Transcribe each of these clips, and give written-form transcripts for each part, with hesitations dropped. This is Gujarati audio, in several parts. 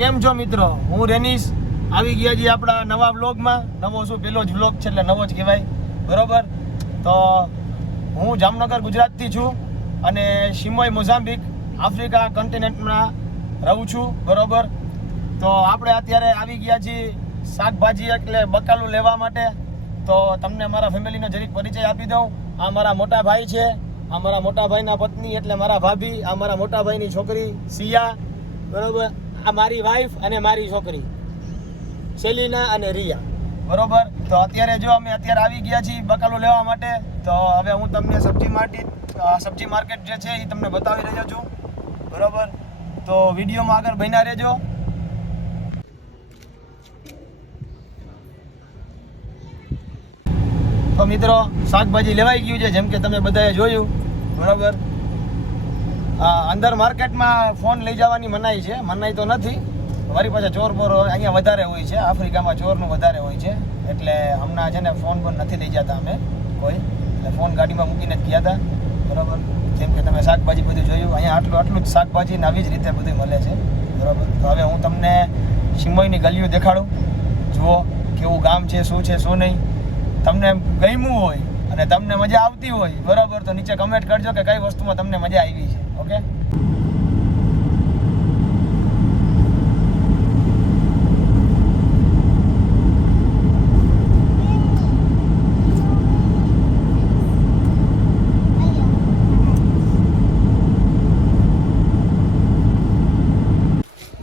કેમ છો મિત્રો? હું રેનીશ આવી ગયા છીએ આપણા નવા વ્લોગમાં. નવો શું, પહેલો જ વ્લોગ છે એટલે નવો જ કહેવાય, બરોબર? તો હું જામનગર ગુજરાતથી છું અને શિમોઈ મોઝામ્બિક આફ્રિકા કોન્ટિનેન્ટમાં રહું છું, બરોબર? તો આપણે અત્યારે આવી ગયા છીએ શાકભાજી એટલે બકાલું લેવા માટે. તો તમને મારા ફેમિલીનો જરીક પરિચય આપી દઉં. આ મારા મોટા ભાઈ છે, આ મારા મોટા ભાઈના પત્ની એટલે મારા ભાભી, આ મારા મોટા ભાઈની છોકરી સિયા, બરોબર? આ મારી વાઈફ અને મારી છોકરી સેલિના અને રિયા, બરોબર? તો અત્યારે જો અમે અત્યારે આવી ગયા છીએ બકાલું લેવા માટે. તો હવે હું તમને સબ્જી માર્કેટ જે છે એ તમને બતાવી રહ્યો છું, બરોબર? તો વિડીયોમાં આગળ બન્યા રહેજો. તો મિત્રો શાકભાજી લેવાઈ ગયું છે, જેમ કે તમે બધાએ જોયું, બરાબર? અંદર માર્કેટમાં ફોન લઈ જવાની મનાઈ છે, મનાઈ તો નથી. મારી પાસે ચોર બોર અહીંયા વધારે હોય છે, આફ્રિકામાં ચોરનું વધારે હોય છે, એટલે હમણાં છે ને ફોન પણ નથી લઈ જતા અમે કોઈ, એટલે ફોન ગાડીમાં મૂકીને જ ગયા હતા, બરાબર? જેમ કે તમે શાકભાજી બધું જોયું, અહીંયા આટલું જ શાકભાજી ને આવી જ રીતે બધું મળે છે, બરાબર? તો હવે હું તમને શિમોઈની ગલીઓ દેખાડું. જુઓ કેવું ગામ છે, શું છે શું નહીં. તમને ગમ્યું હોય અને તમને મજા આવતી હોય, બરાબર, તો નીચે કમેન્ટ કરજો કે કઈ વસ્તુમાં તમને મજા આવી છે. ઓકે,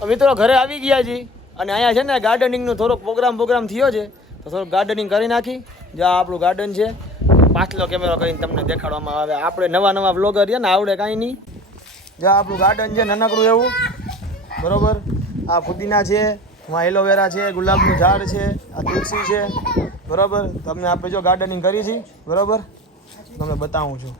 મિત્રો ઘરે આવી ગયા છીએ અને અહીંયા છે ને ગાર્ડનિંગનો થોડોક પ્રોગ્રામ થયો છે, તો થોડુંક ગાર્ડનિંગ કરી નાખી. જ્યાં આપણું ગાર્ડન છે, પાછલો કેમેરો કરીને તમને દેખાડવામાં આવે. આપણે નવા વ્લોગર છે ને, આવડે કાંઈ નહીં. જ્યાં આપણું ગાર્ડન છે નાનકડું એવું, બરોબર? આ પુદીના છે, એમાં એલોવેરા છે, ગુલાબનું ઝાડ છે, આ તુલસી છે, બરોબર? તમને આપણે જો ગાર્ડનિંગ કરી છે, બરોબર? તમને બતાવું છું.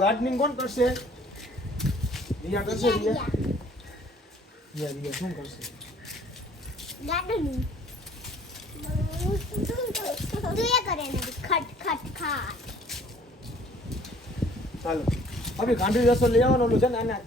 ગાર્ડનિંગ કોણ કરશે? રિયા કરશે. રિયા શું કરશે? ગાર્ડનિંગ તું એ કરે ને ખટ ખટ ખાટ. ચાલો હવે ગાંઠી રસો લઈ આવવાનો છે ને આના.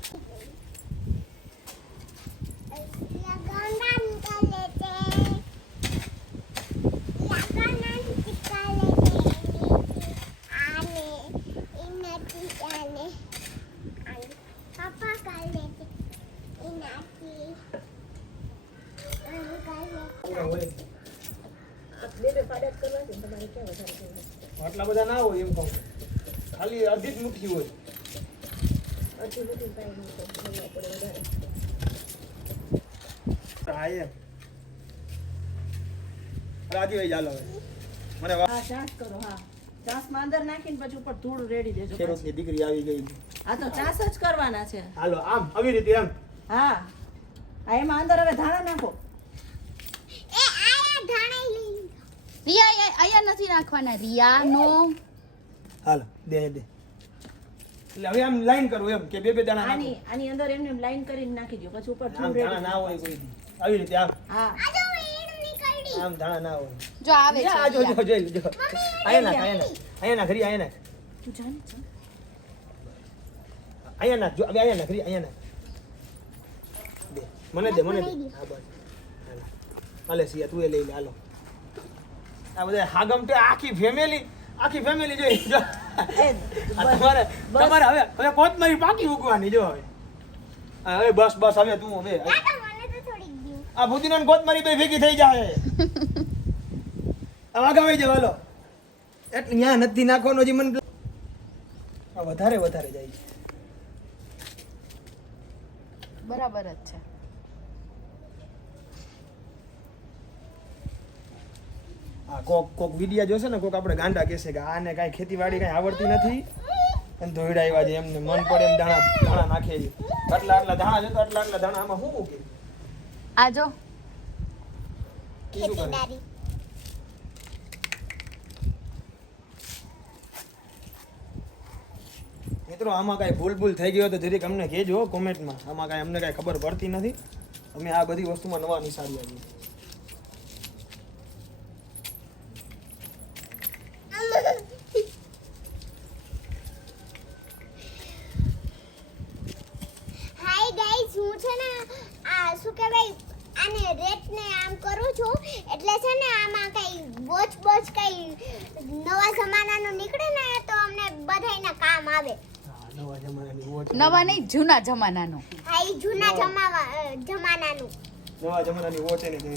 આટલા બધા ના હોય એમ કહું, ખાલી અડધી જ મુઠ્ઠી હોય. રાજી ચાલો મને ચાસ કરો. હા, ચાસ માં અંદર નાખીને પછી ઉપર ધૂળ રેડી દેજો. ખેડૂતની દીકરી આવી ગઈ. આ તો ચાસ જ કરવાના છે. હાલો આમ આવી રીતે એમ. હા, આ એમાં અંદર હવે ધાણા નાખો. એ આયા ધાણા લઈ રિયા આયા નથી નાખવાના, રિયા નો. હાલો દે એટલે હવે આમ લાઈન કરું એમ કે બે દાણા નાખો. આની અંદર એમને લાઈન કરીને નાખી દો, પછી ઉપર આમ ધૂળ દાણા રેડી. ના હોય કોઈ દી. આવી રીતે આમ. હા, આજો ઈડ નીકળી. આમ દાણા ના હોય. જો આવે છે આ જો જોઈ લો. અહીંયા નાખ ઘરી અહીંયા નાખ. તું જાન અહીંયા નાખ જો હવે અહીંયા નાખ ઘરી અહીંયા નાખ. દે મને દે. હા બસ હાલે સિયા તું એ લઈ લે. હાલો આ બધા હાગમટે આખી ફેમિલી જોઈ જો. તમારે હવે કોથમરી પાકી ઉગવાની જો. હવે બસ હવે તું હવે આ તો મને તો થોડીક દઉં. આ ભૂતીનો કોથમરી બે ભેગી થઈ જાય. આ વાગાવી જાવ. હાલો એટલે ત્યાં નથી નાખવાનો જે મને વધારે જાય. બરાબર જ છે. કોક વિડિયા જોશે ને, કોક આપણે ગાંડા કહેશે કે આને કાંઈ ખેતીવાડી કાંઈ આવડતી નથી અને ધોઈડા આવ્યા છે, એમને મન પડે એમ દાણા નાખે છે. આટલા દાણા છે તો આટલા દાણા આમાં શું મૂકે? આ જો ખેતીદારી મિત્રો આમાં કાંઈ ભૂલ થઈ ગયો તો જરીક અમને કહેજો કોમેન્ટમાં. આમાં કાંઈ અમને કાંઈ ખબર પડતી નથી. અમે આ બધી વસ્તુમાં નવા નિશાળ્યા છીએ. હાય ગાઈસ, હું છે ને આ શું કહેવાય આને રેટને આમ કરું છું એટલે છે ને આમાં કઈ બોચ કઈ નવા જમાનાનું નીકળે ને તો અમને બધાયના કામ આવે. હા, નવા જમાનાની વોચ. નવા નહીં, જૂના જમાનાનું. હા, ઈ જૂના જમાનાનું. નવા જમાનાની વોચ એને દે.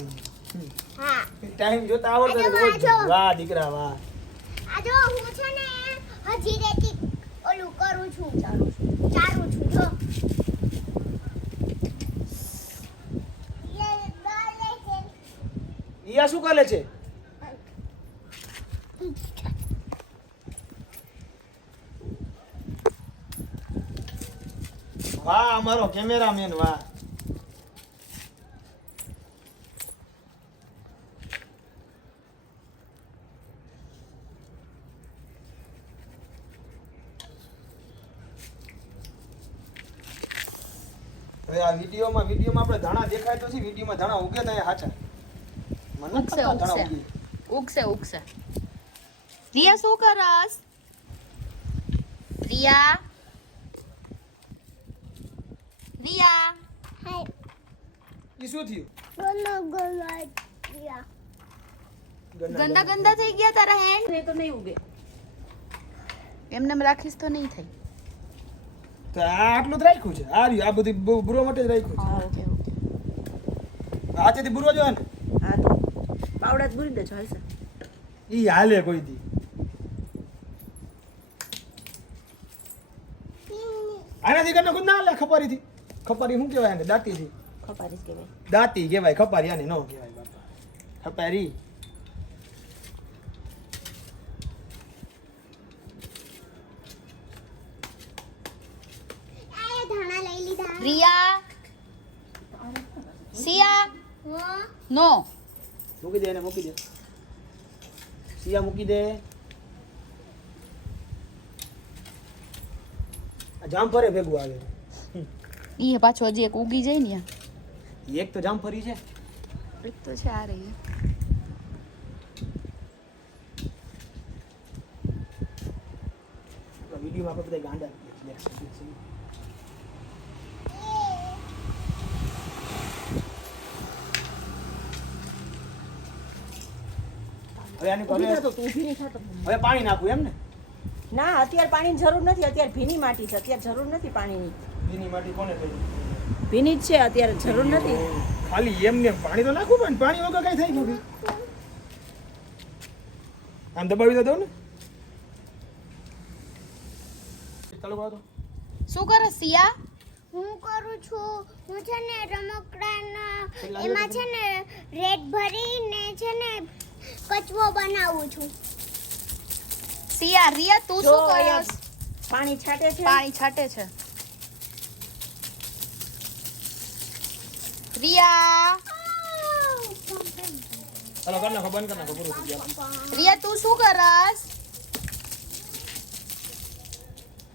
હા, ટાઈમ જોતા આવડતો આ જો, તો આ જો. વાહ દીકરા વાહ. આ જો હું છે ને હજી રેતી ઓલું કરું છું, ચારું છું જો. ઈયા શું કરે છે? વાહ અમારો કેમેરામેન વાહ. હવે આ વિડીયોમાં આપણે ધાણા દેખાય તો છે, વિડીયોમાં ધાણા ઉગે તો અહીંયા હાચા. મને ઉગશે, ખબર ધાણા ઉગશે. ઉગે. ઉગશે. રિયા શું કરસ? રિયા હાય ઈ શું થયું? ગંદા થઈ ગયા તારા હેન્ડ. ને તો નહીં ઉગે. એમને રાખીશ તો નહીં થઈ. તો આ આટલું જ રાખ્યું છે. આ રહ્યું, આ બધું બુરો માટે જ રાખ્યું છે. ઓકે. હાથેથી બુરો જો ને હા તો પાવડા જ ભૂલી દેજો હાલશે. ઈ હાલે કોઈ દી. આનાથી કરીને ખુદ ના હાલે ખપારીથી. ખપારી શું કહેવાય આને? દાંતીથી. ખપારી જ કહેવાય. દાંતી કહેવાય, ખપારી આને ન કહેવાય બાપા. ખપારી. આ ધાણા લઈ લીધા. રિયા સિયા હા, નો. મૂકી દે એને, મૂકી દે. સિયા મૂકી દે. આ જામફળે ભેગું આવે. ઈ પાછો હજી એક ઉગી જાય ને. એક તો જામફળી છે. એક તો છે આ રહી. વિડીયોમાં આપણે બધા ગાંડા હવે આની ઊભી હવે થતો તું ઊભી નહીં થતો. હવે પાણી નાખવું એમ ને? ના અત્યારે પાણીની જરૂર નથી. અત્યારે ભીની માટી છે. અત્યારે જરૂર નથી પાણીની. ભીની માટી કોને કહી? ભીની જ છે અત્યારે, જરૂર નથી. ખાલી એમને પાણી તો નાખવું પણ પાણી વગર કઈ થાય નથી. આમ દબાવી દો ને. ચાલો કરો તો. શું કરે સિયા? હું કરું છું. હું છે ને રમકડાના એમાં છે ને રેડ ભરીને છે ને કચવો બનાવું છું. સિયા રિયા તું જો શું અહીંયા કરસ? પાણી છાંટે છે. પાણી છાંટે છે. રિયા ચાલો કર નાખો, બંધ કર નાખો, પૂરું થઈ ગયું. રિયા તું શું કરસ?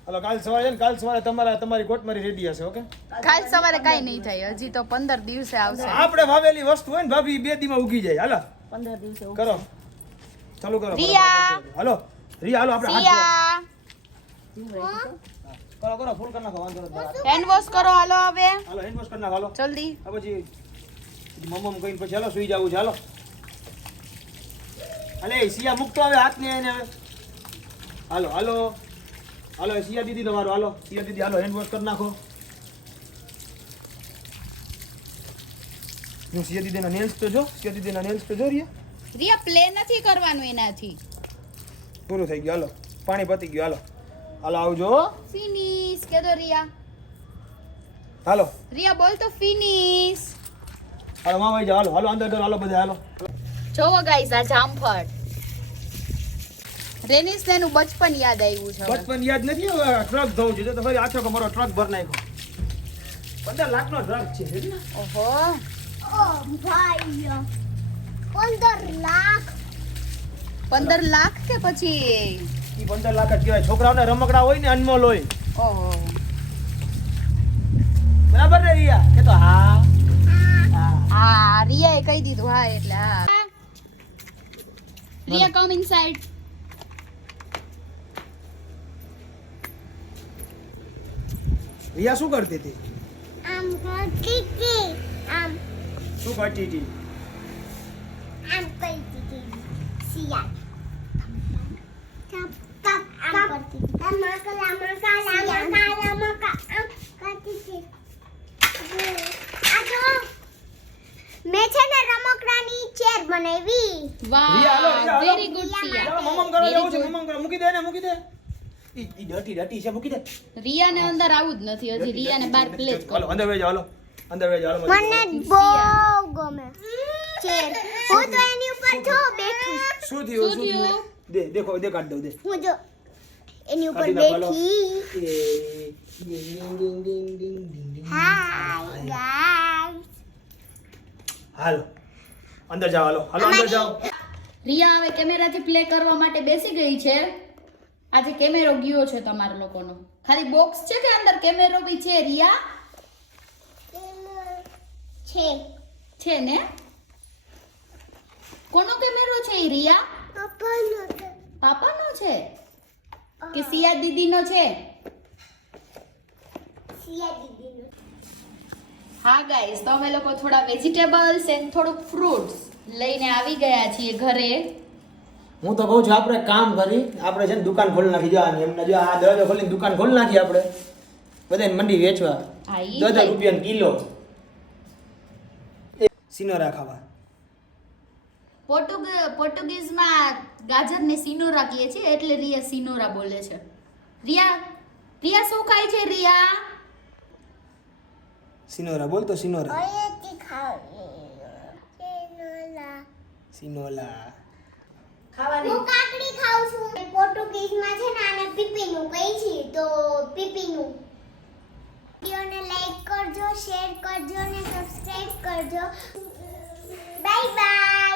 હાલો કાલ સવારે છે ને, કાલ સવારે તમારી કોટમારી રેડી હશે. ઓકે, કાલ સવારે કઈ નહીં થાય, હજી તો 15 દિવસે આવશે. આપણે વાવેલી વસ્તુ હોય ને ભાભી 2 દીમાં ઉગી જાય. હાલો 15 દિવસે ઉગશે. કરો, ચાલુ કરો. રિયા. હાલો રિયા, હાલો આપણે હાથ સિયા કરો, કરો ફૂલ કરી નાખો, વાંધો નથી. હેન્ડ વોશ કરો હાલો હવે હાલો હેન્ડ વોશ કરી નાખો. હાલો જલ્દી. આ પછી મમ્મ કહીને પછી હાલો સુઈ જવું છે. હાલો અલે સિયા મુકતો હવે હાથ ને એને હવે. હાલો હાલો હાલો સિયા દીદી તમારો. હાલો સિયા દીદી, હાલો હેન્ડ વોશ કરી નાખો. જો સિયા દીદીના નેલ્સ તો જો, સિયા દીદીના નેલ્સ તો જો રિયા. રિયા પ્લે નથી કરવાનું એનાથી. પૂરું થઈ ગયું. હાલો પાણી પતી ગયું. હાલો હાલો આવજો. ફિનિશ કે દો રિયા. હાલો રિયા બોલ તો ફિનિશ. હાલો મામા આવી જાઓ. હાલો હાલો અંદર કરો. હાલો બધા હાલો. જોવો ગાઈસ આ જામફળ. રેનિસ ને એનું બચપન યાદ આવ્યું છે હવે. બચપન યાદ નથી. હવે ટ્રક ધોવું છે તો ફરી આછો કે મારો ટ્રક ભર નાખ્યો. 15 લાખનો ટ્રક છે. જોજો ને. ઓહો ઓ ભાઈ 15 લાખ. 15 લાખ કે પછી ઈ 15 લાખ જ કહેવાય. છોકરાઓને રમકડા હોય ને અનમોલ હોય. ઓહો બરાબર ને રિયા કે તો હા હા હા રિયાએ કહી દીધું હા એટલે હા રિયા કમ ઇનસાઇડ રિયા શું કરતી હતી આમ કરતી હતી આમ શું કરતી હતી આમ કરતી હતી સિયા તપ તપ આમ કરતી હતી આમ કરતી હતી આ જો મેં છે ને રમકડાની ચેર બનાવી રિયા, હાલો, રિયા, વાહ હાલો. વેરી ગુડ સિયા ચાલો મમ્મ કરો Very જવું છે good. મમ્મ કરો મૂકી દે ને મૂકી દે ઈ ડટી છે મૂકી દે રિયાને અંદર આવું જ નથી હજી રિયાને બહાર પ્લે જ હાલો કરો અંદર વેજો હાલો અંદર વેજો હાલો મને બહુ ગમે ચેર હું તો એની ઉપર જો બેઠું શું થયું શું થયું? દે દેખો દે કાઢ દઉં દે હું જો એની ઉપર કાઢી નાખો, હાલો. બેઠી એ ડિંગ ડિંગ ડિંગ ડિંગ ડિંગ ડિંગ. હાય ગાઈસ હાલો અંદર જાઓ હાલો હાલો અંદર જાઓ રિયા હવે કેમેરાથી પ્લે કરવા માટે બેસી ગઈ છે આજે કેમેરો ગયો છે તમારા લોકોનો ખાલી બોક્સ છે કે અંદર કેમેરો બી છે રિયા છે છે ને કોનો કેમેરો છે ઈ રિયા પપ્પાનો પાપાનો છે કે સિયા દીદીનો છે સિયા દીદીનો હા ગાઈસ તો અમે લોકો થોડા વેજીટેબલ્સ એન્ડ થોડુંક ફ્રૂટ્સ લઈને આવી ગયા છીએ ઘરે હું તો કહું છું આપણે કામ કરી આપણે છે ને દુકાન ખોલી નાખી જો આની એમને જો આ દરવાજો ખોલીને દુકાન ખોલી નાખી આપણે બધાને મંડી વેચવા હા, ઈ 10 થાય. રૂપિયા કિલો સિનોરા ખાવા પોર્ટુગીઝમાં ગાજરને સિનોરા કહે છે એટલે રિયા સિનોરા બોલે છે રિયા શું ખાય છે રિયા સિનોરા બોલ તો સિનોરા ઓયેથી ખાવી સિનોલા ખાવાની હું કાકડી ખાઉં છું પોર્ટુગીઝમાં છે ને આને પીપીનું કહે છે તો પીપીનું વિડિયોને લાઈક કરજો શેર કરજો અને સબસ્ક્રાઇબ કરજો બાય બાય